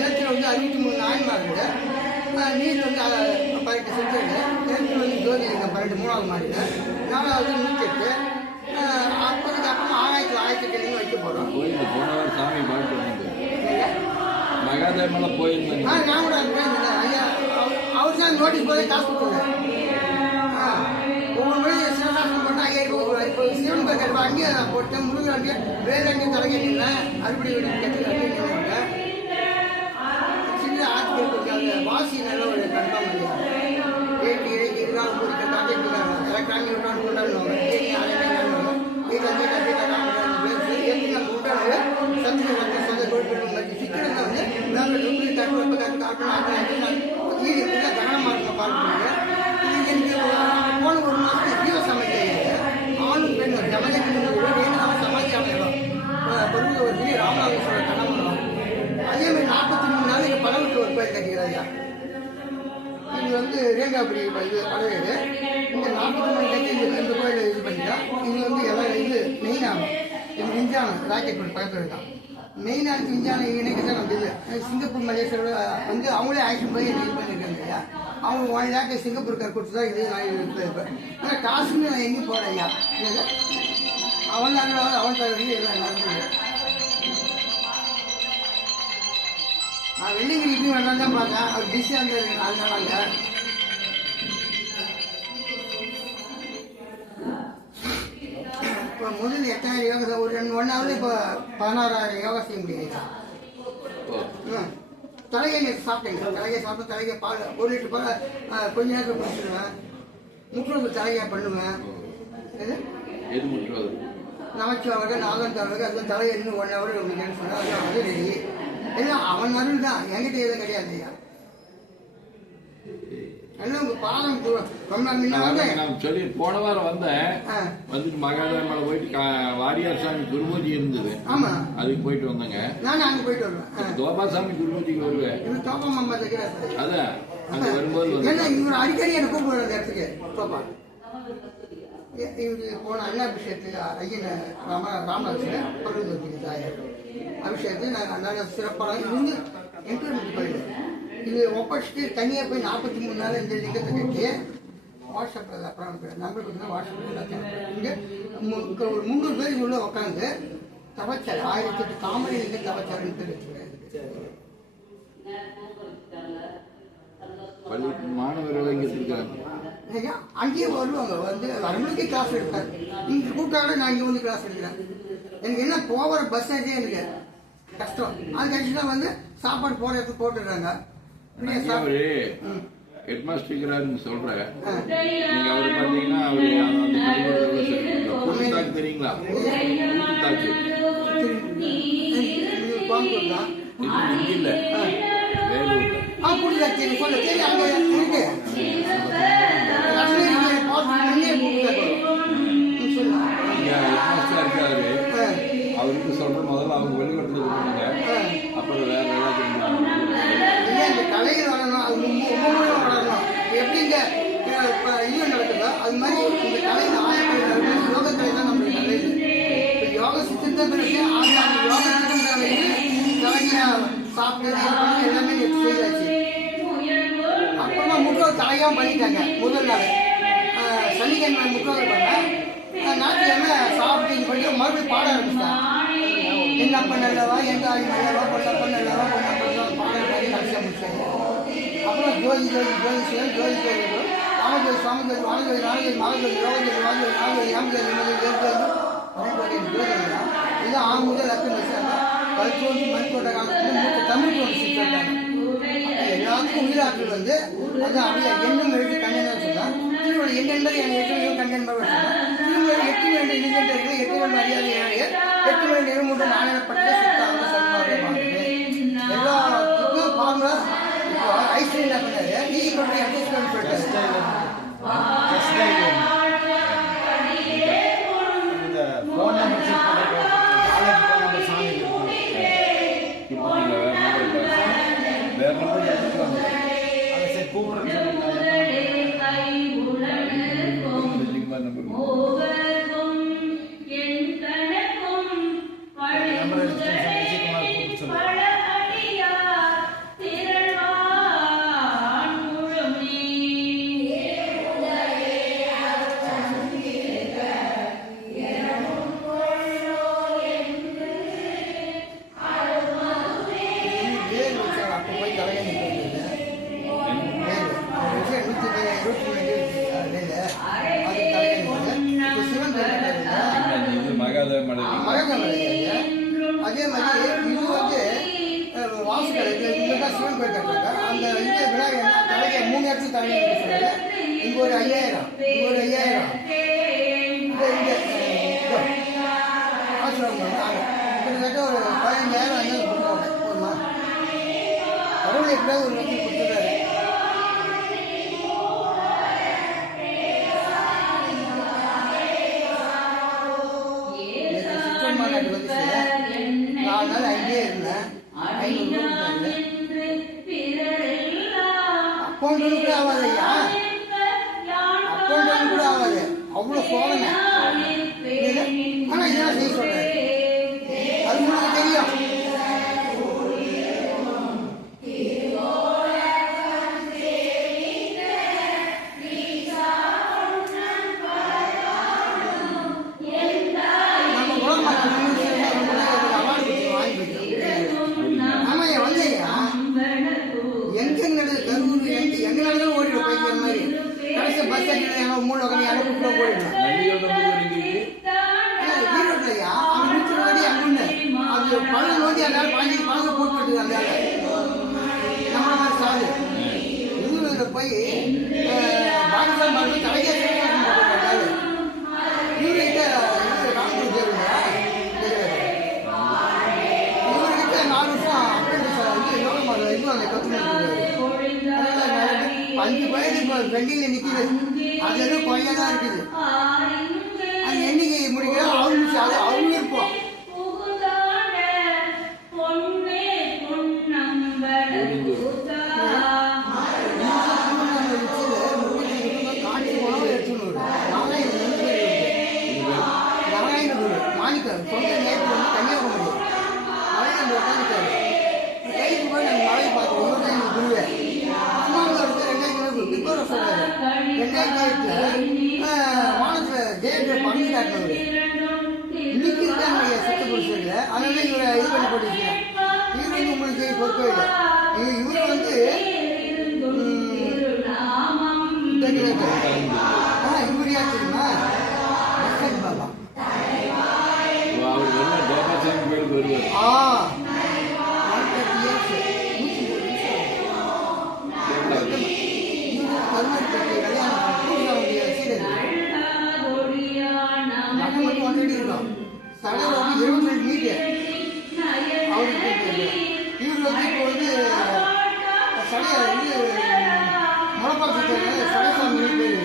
நிலத்தில் வந்து 63 நாயன்மார்கள், நீர் வந்து 18 சென்றது, நிலத்தில் வந்து ஜோதிலிங்கம் 12 3வது மாடியில், 4வது 108, அப்போதுக்கு அப்புறம் 1008 வைக்க போகிறோம். போனவர் சாமி பாட்டு மகாதேவமெல்லாம் போயிருந்தேன். நான் கூட போயிருந்தேன் ஐயா. அவர் தான் நோட்டீஸ் போதே காசு கொடுத்தாங்க. ஒவ்வொரு முறை சிவகாசம் போட்டால் 5000 ரூபாய். இப்போ சிவன் கோயில் அங்கேயே போட்டேன். முருகன் அங்கேயே வேறு அங்கேயும் தலைகட்டினேன். அறுபடி வீடு கட்டி அங்கேயே சின்ன ஆட்கள் கொடுத்தாங்க. வாசி நல்ல ஒரு கன்ஃபார்ம் இல்லையா, ஏட்டி இறைக்கு இதெல்லாம் கொடுக்க காட்டிட்டுருக்காங்க. எலக்ட்ரானிக் விட்டான்னு கொண்டாடுவாங்க. ஏட்டி அலைவாங்க வீட்டில் எப்படி நம்ம விட்டாங்க சத்துக்கு வந்து சொந்த கோயில் சிக்கனம் தான் வந்து நாங்கள் டூப்ளி தட்டு காட்டணும் ஈடு கவனமாக இருக்க பார்க்கணுங்க. இது எனக்கு போன ஒரு மாதத்துக்கு ஜீவ சமைக்க ஆணும் பெண் சமாஜம் சமாதி அமையலாம் பொருள் ஒரு பெரிய ராமநாதேஸ்வரர் கடன் பண்ணலாம். அதேமாதிரி 43 நாள் இங்கே பழவூருக்கு ஒரு கோயில் கட்டிக்கிறாயா. இது வந்து ரேங்காபுரி இது பழையது. இந்த 43 கட்டி இந்த கோயில் இது பண்ணிட்டா இது வந்து எல்லாம் இது மெயினாகும். இது விஞ்ஞானம் ராக்கெட் பக்கத்தில் இருக்கான். மெயினான விஞ்ஞானம் இணைக்க தான் நம்ம இது சிங்கப்பூர் மலேசியாவோட வந்து அவங்களே ஆக்ஷன் போய் இது பண்ணியிருக்காங்க இல்லையா. அவங்க 1 லேக் சிங்கப்பூர்கார் கொடுத்து தான் இது நான் இருப்பேன். ஆனால் காசுன்னு நான் எங்கேயும் போகிறேன் ஐயா. அவன் தகுதி எல்லாம் நடந்தது. நான் வெள்ளிங்கிரி இப்படி வேண்டாம் தான் பார்த்தேன். அவர் பிஸியாக இருந்தது அதனால இப்போ முதல்ல 8000 யோகா ஒரு 1 ஹவரில் இப்போ 16000 யோகா செய்ய முடியுங்க. தலையை சாப்பிட்டேங்க. தலையை சாப்பிட்டு தலையை பால் 1 லிட்டர் பால் கொஞ்ச நேரத்தில் குடிச்சிடுவேன். முற்றுவது தலையை பண்ணுவேன். நமச்சிவாக நாகந்தாவுக்கு அந்த தலையை இன்னும் 1 ஹவர் உங்களுக்கு சொன்னால் அது ரெடி. எல்லாம் அவன் அருள் தான், என்கிட்ட எதுவும் கிடையாது ஐயா. எல்லாம் உங்க பாதம் சொல்லி போன வாரம் வந்தேன். வந்துட்டு மகாதேவமலை போயிட்டு வாரியார் சாமி குருமூர்த்தி இருந்தது. ஆமா, அதுக்கு போயிட்டு வந்தேங்க. நானும் அங்க போயிட்டு வருவேன். தோபா சாமி குருமூர்த்திக்கு வருவேன். தோபா மாமா தைக்கிறாரு. அதான் அங்க வரும்போது இவர் அடிக்கடி எனக்கு கூப்பிடுற அந்த இடத்துக்கு தோபா. இவரு போன அண்ணாபிஷேகத்துக்கு ஐயன் ராமநாதன் பருவத்தி தாயார் அபிஷேகத்துக்கு நாங்கள் நல்ல சிறப்பான இது வந்து இம்ப்ளிமெண்ட் போயிடுது. இது ஒப்படைச்சிட்டு தனியாக போய் 43 நாள் இந்த லிங்கத்தை கட்டி வாட்ஸ்அப்பில் அப்புறம் நம்பர் கொடுத்தா வாட்ஸ்அப்பில் இங்கே ஒரு 300 பேர் உள்ள உட்காந்து தவச்சார் 1008 தாமரை லிங்க தவச்சாருன்னு பேர் வச்சுருக்காரு. மாணவர்கள் இங்கே இருக்காங்க. அங்கேயே வருவாங்க. வந்து வரவங்களுக்கே கிளாஸ் எடுப்பார். இங்கே கூட்டாட நான் இங்கே வந்து கிளாஸ் எடுக்கிறேன். எனக்கு என்ன போகிற பஸ் ஆகிட்டே எனக்கு கஷ்டம். அது கழிச்சுனா வந்து சாப்பாடு போகிற இடத்துக்கு போட்டுடுறாங்க. ஹெட்மாஸ்டர் சொல்றேன். நீங்க அவரு பாத்தீங்கன்னா அவரு தெரியுங்களா? இல்ல வேலூர் இருக்காரு. அவருக்கு சொல்ற முதல்ல அவங்க வெளிவட்டத்துக்கு போனாங்க. அப்புறம் வேற கலைகள் வரணும். அது வளரணும். எப்படிங்க இது நடக்குதோ அது மாதிரி இந்த கலை ஆயக்கலை யோக கலை தான் நம்மளுடைய கலை. இப்போ யோக சித்தம் பிறகு அந்த யோக சித்தம் தலைமையா சாப்பிட்டு எல்லாமே செய்தாச்சு. அப்புறமா முற்றோர் தலையாகவும் பண்ணிட்டாங்க. முதல் நாள் சனிக்கிழமை முற்றோர் பண்ண ஞாயிற்றுக்கிழமை சாப்பிட்டு பண்ணி மறுபடியும் பாட ஆரம்பிச்சிட்டாங்க. என்னப்ப நல்லவா எங்க ஆகி நல்லவா பொண்ணப்ப நல்லவா பொண்ணப்ப பாடல் பாடி கடைசியாக முடிச்சாங்க. அப்புறம் ஜோதி ஜோதி ஜோதி சிவன் ஜோதி ஜோதி ராமஜோதி சாமஜோதி வானஜோதி நானஜோதி மகஜோதி யோகஜோதி வாஜோதி நாகஜோதி யாமஜோதி நிம்மதி ஜோதி இது ஆறு முதல் லட்சம் வச்சாங்க. 11 மணிக்கோட்டை காலத்துல தமிழ் தோணி சித்தாங்க. எல்லாத்துக்கும் உயிராற்றல் வந்து அதான் அப்படியே எண்ணம் எழுதி கண்ணன் சொன்னான். திருவள்ளுவர் எண்ணென்பது என் 8 கண்ணன் சொன்னான். திருவள்ளுவர் 8 2 இணைந்திருக்கிறது 8 மரியாதை 8 2 23 நாணயப்பட்ட சித்தாங்க சத்மாவே எல்லாத்துக்கும் ஃபார்முலா. இப்போ ஐஸ்வர்யா என்ன பண்ணாரு, நீ கொண்டு அட்ஜஸ்ட்மெண்ட் சொல்லிட்டு நம்பர் அதே மாதிரி இது வந்து வாசுகள் இங்கே தான் சிவன் கோயில் கட்டுறாங்க. அந்த இது விநாயகர் தலையை 3 இடத்துல தலையை சொல்றாங்க. இங்கே ஒரு 5000, இங்கே ஒரு 5000, ஆசிரமம் கிட்டத்தட்ட ஒரு 15,000 அங்கே கொடுப்பாங்க. போதுமா? கடவுளை எப்படியாவது ஒரு வசதி கொடுத்துருக்காரு. மாநாட்டு வந்து 4 நாள் அங்கேயே இருந்தேன். 500 அக்கௌண்ட் கூட ஆகாது ஐயா, அக்கௌண்ட் கூட ஆகாது. அவ்வளோ சோதனை. ஆனால் இதெல்லாம் செய்ய சொல்றாரு. அது உங்களுக்கு தெரியும். போய் இவர்கிட்ட ராமூர் இவர்கிட்ட 4 வருஷம் அப்ரெண்டிஸ் யோகமாக இது அந்த கற்றுக்கிட்டு 5 வயது இப்போ பெண்டிங்கில் நிற்கிது. அது எதுவும் குறையாக தான் இருக்குது. அது எண்ணிக்கை முடிக்கிற அவங்களுக்கு அது அவங்க இருப்போம். மாணிக்கம் சொந்த நேரத்தில் வந்து கன்னியாகுமரி மலையில் உட்காந்துட்டாரு. கைக்கு போய் நாங்கள் மலையை பார்த்தோம். இவர் தான் எங்கள் குருவே. அம்மாவுக்கு 2000 பிப்பரை சொல்றாரு. 2008 வானத்தில் ஜெயத்தில் பங்கு காட்டினவர். இன்னைக்கு இருக்காங்க சுத்த புருஷன்ல. அதனால இவரை இது பண்ணி போட்டுருக்கீங்க. இவர் வந்து உங்களுக்கு பொறுப்பே இல்லை. இவர் வந்து இவர் யார் தெரியுமா? பாபா. தலைவர் 22 மீட்டர் அவருக்கு இவர் வந்து இப்போ வந்து முளப்பாக்கு சடசாமி பேர்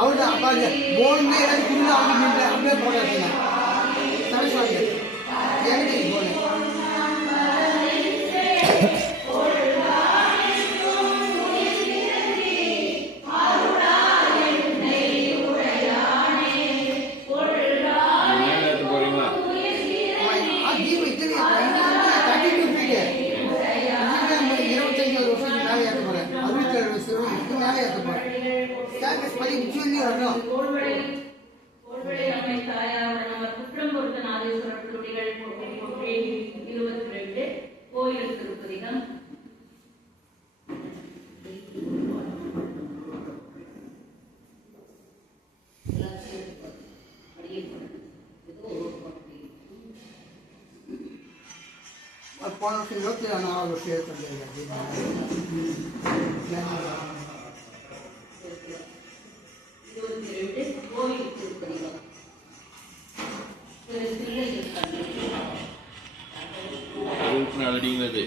அவரு அப்பாங்க போனே குள்ள அவங்க அப்படியே போடாதுங்க சடசாமி எனக்கு போனேன். கோயில் திருப்பதிகம் போன வருஷம் 24 வருஷம் கோயில் திருப்பதிகம் அடிங்கிறது